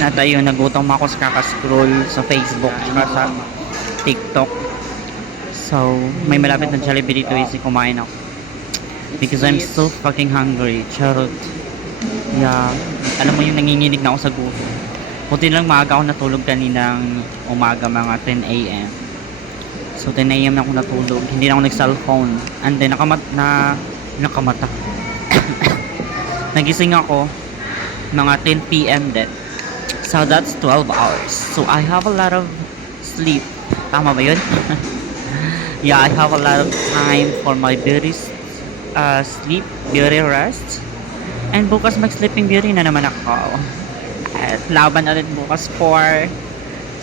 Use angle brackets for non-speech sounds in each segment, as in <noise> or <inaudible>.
At ayun, nagutom ako sa kakascroll sa Facebook tsaka sa TikTok. So, may malapit na Jollibee dito easy kumain ako. Because I'm so fucking hungry. Charot. Yeah. Alam mo yung nanginginig na ako sa gutom. Buti lang maaga ako natulog kaninang umaga mga 10 a.m. So 10 a.m. na ako natulog. Hindi na ako nag-cellphone. And then nakamat na nakamata. <coughs> Nagising ako mga 10 p.m. din. So that's 12 hours. So I have a lot of sleep. Tama ba yun? <laughs> yeah, I have a lot of time for my beauty uh, sleep, beauty rest. And bukas mag-sleeping beauty na naman ako. At laban rin bukas for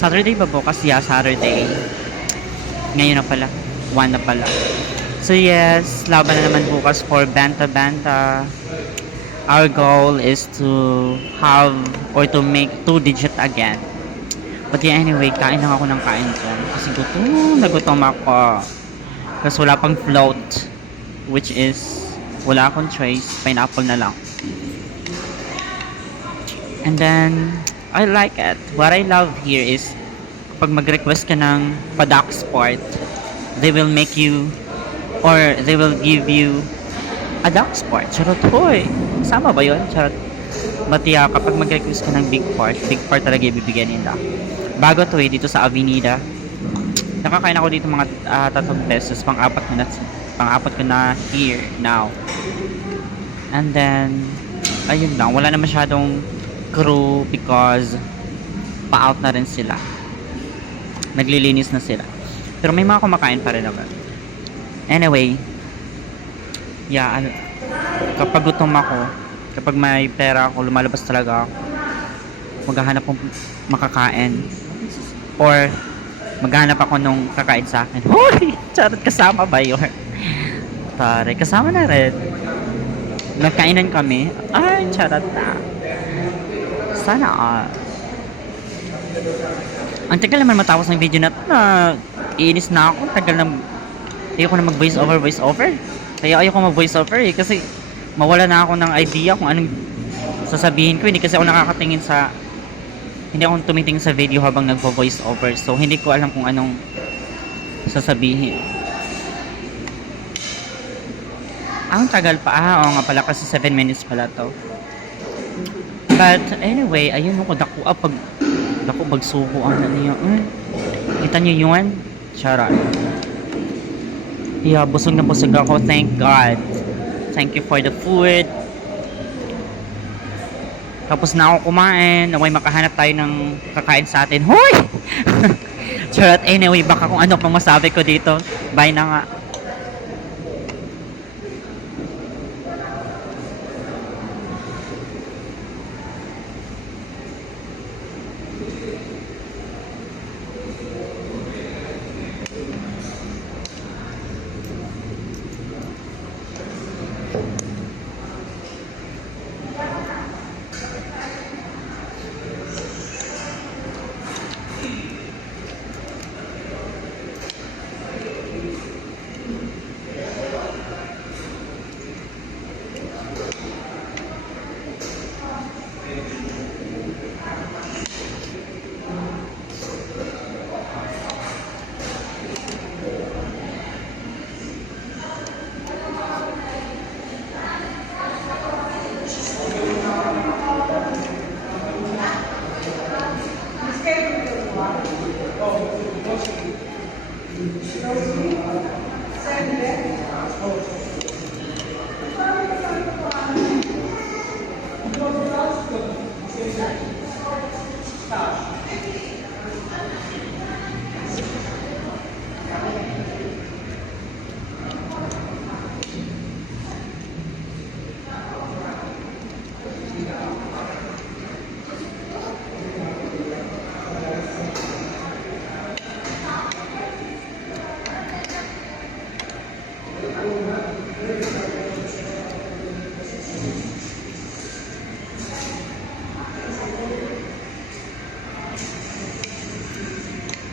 Saturday ba bukas? Yeah, Saturday. Ngayon na pala. One na pala. So yes, laban na naman bukas for Banta Banta. Our goal is to have or to make two digit again. But yeah, anyway, kain lang ako ng kain dyan. Kasi gutom, nagutom ako. Kasi wala pang float. Which is, wala akong choice. Pineapple na lang. And then, I like it. What I love here is, pag mag-request ka ng padak sport, they will make you, or they will give you a duck sport. Charot, hoy. Sama ba yun? Charot. Yeah, kapag mag-request ka ng big part, big part talaga ibibigyan nila. Bago to eh, dito sa Avenida. Nakakain ako dito mga uh, tatlong pesos, pang apat ko na, pang apat ko na here, now. And then, ayun lang, wala na masyadong crew because pa-out na rin sila. Naglilinis na sila. Pero may mga kumakain pa rin naman. Anyway, yeah, ano, kapag gutom ako, kapag may pera ako, lumalabas talaga ako. Maghahanap akong makakain. Or, maghahanap ako nung kakain sa akin. <laughs> Hoy! Charot, kasama ba yun? Tare, kasama na rin. Nagkainan kami. Ay, charot na. Sana all. Ang tagal naman matapos ng video na to na iinis na ako. Tagal na ayoko na mag voice over voice over. Kaya ayoko mag voice over eh kasi mawala na ako ng idea kung anong sasabihin ko. Hindi kasi ako nakakatingin sa hindi ako tumitingin sa video habang nagvo voice over. So hindi ko alam kung anong sasabihin. Ah, Ang tagal pa. Ah, oo nga pala kasi 7 minutes pala to. But anyway, ayun ako dako ah, pag dako magsuko ang ano yun. Mm, kita niyo yun? Charot. Yeah, busog na busog ako. Thank God. Thank you for the food. Tapos na ako kumain. Naway makahanap tayo ng kakain sa atin. Hoy! <laughs> Charot. Anyway, baka kung ano pang masabi ko dito. Bye na nga. Those